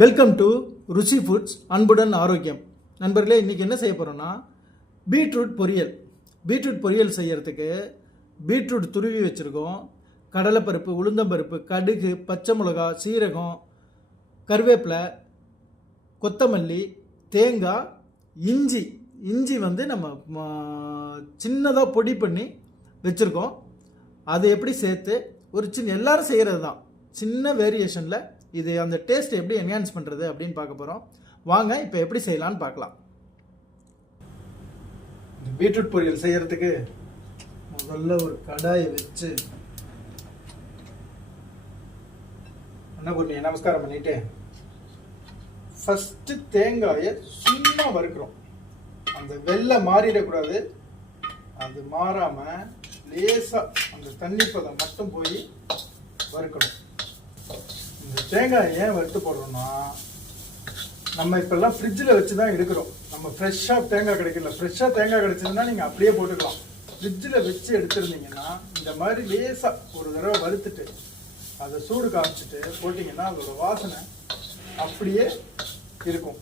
Welcome to ருசி foods அன்புடன் ஆரோக்கியம். நண்பர்களே இன்றைக்கி என்ன செய்ய போகிறோன்னா பீட்ரூட் பொரியல். பீட்ரூட் பொரியல் செய்கிறதுக்கு பீட்ரூட் துருவி வச்சுருக்கோம். கடலைப்பருப்பு உளுந்தம்பருப்பு கடுகு பச்சை மிளகா சீரகம் கருவேப்பிலை கொத்தமல்லி தேங்காய் இஞ்சி. இஞ்சி வந்து நம்ம சின்னதாக பொடி பண்ணி வச்சுருக்கோம். அதை எப்படி சேர்த்து ஒரு சின்ன எல்லாரும் செய்கிறது தான் சின்ன வேரியேஷனில் இது அந்த டேஸ்ட் எப்படி என்ஹான்ஸ் பண்ணுறது அப்படின்னு பார்க்க போகிறோம் வாங்க இப்போ எப்படி செய்யலான்னு பார்க்கலாம். இந்த பீட்ரூட் பொரியல் செய்கிறதுக்கு முதல்ல ஒரு கடாயை வச்சு என்ன பண்ணி நமஸ்காரம் பண்ணிட்டு ஃபஸ்ட்டு தேங்காயை சும்மா வறுக்கிறோம். அந்த வெள்ளை மாறிடக்கூடாது. அது மாறாமல் லேசாக அந்த தண்ணி பதம் மட்டும் போய் வறுக்கணும். இந்த தேங்காய் ஏன் வறுத்து போடுறோம்னா நம்ம இப்பெல்லாம் ஃப்ரிட்ஜில் வச்சு தான் எடுக்கிறோம். நம்ம ஃப்ரெஷ்ஷாக தேங்காய் கிடைக்கல. ஃப்ரெஷ்ஷாக தேங்காய் கிடைச்சதுன்னா நீங்கள் அப்படியே போட்டுக்கலாம். ஃப்ரிட்ஜில் வச்சு எடுத்துருந்தீங்கன்னா இந்த மாதிரி லேசாக ஒரு தடவை வறுத்துட்டு அதை சூடு காமிச்சிட்டு போட்டிங்கன்னா அதோட வாசனை அப்படியே இருக்கும்.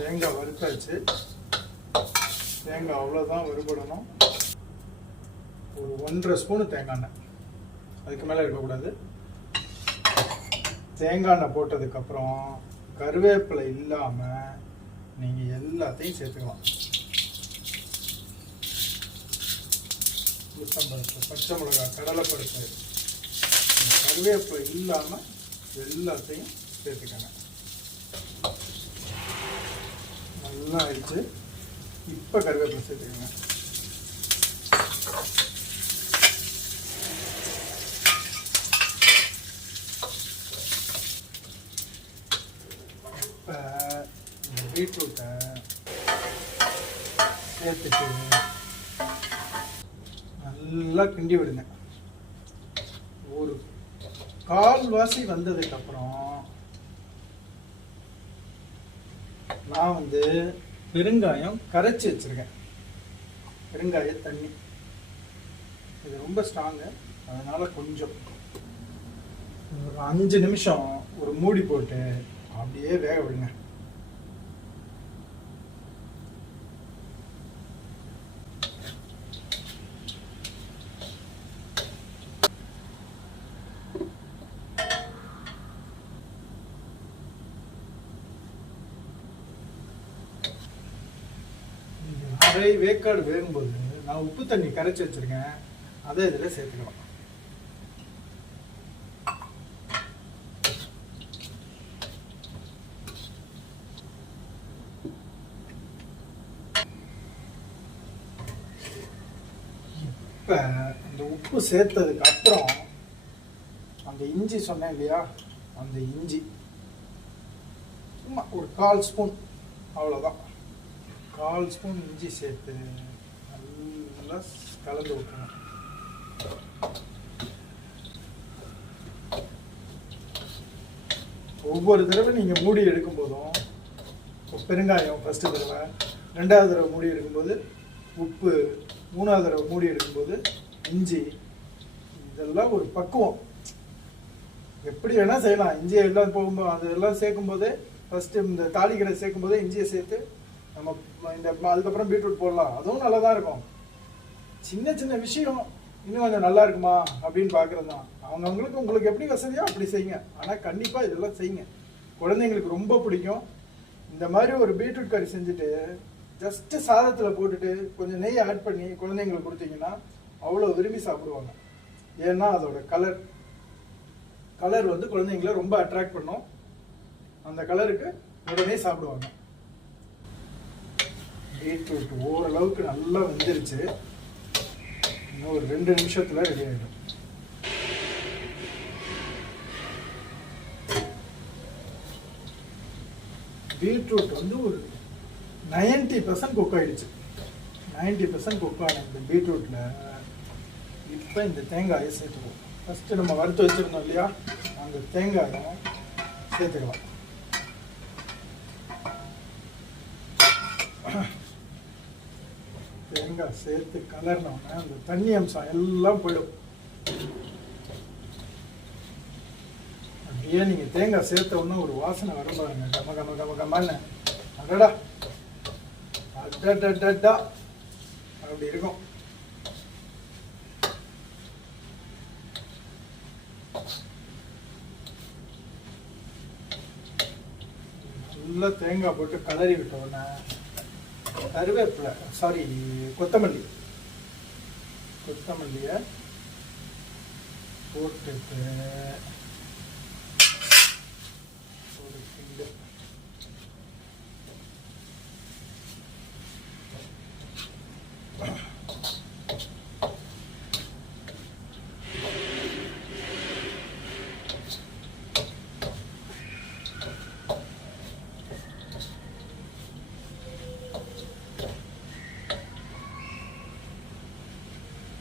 தேங்காய் வறுத்தாச்சு. தேங்காய் அவ்வளோதான் வறுபடணும். ஒரு ஒன்றரை ஸ்பூனு தேங்காய் எண்ணெய். அதுக்கு மேலே இருக்கக்கூடாது. தேங்காய் எண்ணெய் போட்டதுக்கப்புறம் கருவேப்பிலை இல்லாமல் நீங்கள் எல்லாத்தையும் சேர்த்துக்கலாம். உளுத்தம்பருப்பு பச்சை மிளகாய் கடலைப்பருப்பு கருவேப்பிலை இல்லாமல் எல்லாத்தையும் சேர்த்துக்கங்க. நல்லா ஆயிடுச்சு இப்போ கருவேப்பிலை சேர்த்துக்கங்க இப்போ இந்த பீட்ரூட்டை சேர்த்துட்டு நல்லா கிண்டி விடுங்க. ஒரு கால்வாசி வந்ததுக்கப்புறம் நான் வந்து பெருங்காயம் கரைச்சி வச்சிருக்கேன். பெருங்காய தண்ணி. இது ரொம்ப ஸ்ட்ராங்கு அதனால் கொஞ்சம். ஒரு அஞ்சு நிமிஷம் ஒரு மூடி போட்டு அப்படியே வேக விடுங்க இந்த அரை வேக்காடு வேகும்போது நான் உப்பு தண்ணி கரைச்சி வச்சிருக்கேன். அதை இதில் சேர்த்துக்கலாம் இப்போ அந்த உப்பு சேர்த்ததுக்கு அப்புறம் அந்த இஞ்சி சொன்னேன் இல்லையா? அந்த இஞ்சி. சும்மா ஒரு கால் ஸ்பூன். அவ்வளோதான் கால் ஸ்பூன் இஞ்சி சேர்த்து நல்லா கலந்து விட்டணும் ஒவ்வொரு தடவை நீங்கள் மூடி எடுக்கும் போதும் பெருங்காயம் ஃபஸ்ட்டு தடவை ரெண்டாவது தடவை மூடி எடுக்கும்போது உப்பு மூணாவது தடவை மூடி எடுக்கும்போது இஞ்சி இதெல்லாம் ஒரு பக்குவம். எப்படி வேணால் செய்யலாம். இஞ்சி எல்லாம் போகும்போது அதெல்லாம் சேர்க்கும்போதே ஃபஸ்ட்டு இந்த தாளிக்கடை சேர்க்கும்போதே இஞ்சியை சேர்த்து நம்ம இந்த அதுக்கப்புறம் பீட்ரூட் போடலாம். அதுவும் நல்லா தான் இருக்கும். சின்ன சின்ன விஷயம். இன்னும் கொஞ்சம் நல்லா இருக்குமா? அப்படின்னு பார்க்குறது தான் அவங்கவுங்களுக்கு உங்களுக்கு எப்படி வசதியோ அப்படி செய்யுங்க. ஆனால் கண்டிப்பாக இதெல்லாம் செய்யுங்க. குழந்தைங்களுக்கு ரொம்ப பிடிக்கும். இந்த மாதிரி ஒரு பீட்ரூட் கறி செஞ்சுட்டு ஜஸ்ட்டு சாதத்தில் போட்டுட்டு கொஞ்சம் நெய் ஆட் பண்ணி குழந்தைங்களுக்கு கொடுத்தீங்கன்னா அவ்வளோ விரும்பி சாப்பிடுவாங்க. ஏன்னா அதோட கலர் கலர் வந்து குழந்தைங்கள ரொம்ப அட்ராக்ட் பண்ணும். அந்த கலருக்கு உடனே சாப்பிடுவாங்க. பீட்ரூட் ஓரளவுக்கு நல்லா வெந்துருச்சு. இன்னும் ஒரு ரெண்டு நிமிஷத்தில் ரெடி ஆகிடும் பீட்ரூட் வந்து ஒரு நைன்டி பர்சன்ட் குக் ஆகிடுச்சு நைன்டி பர்சன்ட் குக் ஆன இந்த பீட்ரூட்டில் இப்போ இந்த தேங்காயை சேர்த்துக்குவோம். ஃபஸ்ட்டு நம்ம வறுத்து வச்சுருந்தோம் இல்லையா? அந்த தேங்காயை சேர்த்துக்கலாம். தேங்காய் சேர்த்து கலர்னோடனே அந்த தண்ணி அம்சம் எல்லாம் போயிடும். அப்படியே நீங்கள் தேங்காய் சேர்த்த உடனே ஒரு வாசனை வர பாருங்க. கம கம கம கமன்னு அடடா. அடடடடா. அப்படி இருக்கும். நல்லா தேங்காய் போட்டு கலரி விட்ட உடனே கருவேப்பிலை சாரி கொத்தமல்லி. கொத்தமல்லியை போட்டுட்டு ஒரு கிண்டு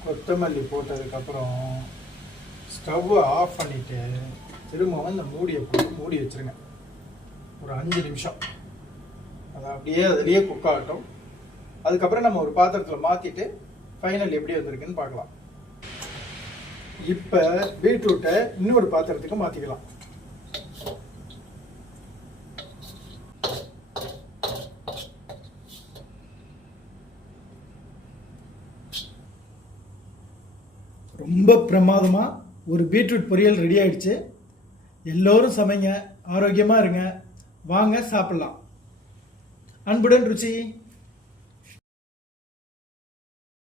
கொத்தமல்லி போட்டதுக்கப்புறம் ஸ்டவ்வை ஆஃப் பண்ணிவிட்டு திரும்பவும் இந்த மூடியை போட்டு மூடி வச்சிருங்க. ஒரு அஞ்சு நிமிஷம். அது அப்படியே அதுலேயே குக் ஆகட்டும். அதுக்கப்புறம் நம்ம ஒரு பாத்திரத்தில் மாற்றிட்டு ஃபைனல் எப்படி வந்திருக்குன்னு பார்க்கலாம். இப்போ பீட்ரூட்டை இன்னொரு பாத்திரத்துக்கு மாற்றிக்கலாம் ரொம்ப பிரமாதமாக ஒரு பீட்ரூட் பொரியல் ரெடி ஆகிடுச்சு எல்லோரும் சமைங்க ஆரோக்கியமாக இருங்க. வாங்க சாப்பிட்லாம். அன்புடன் ருச்சி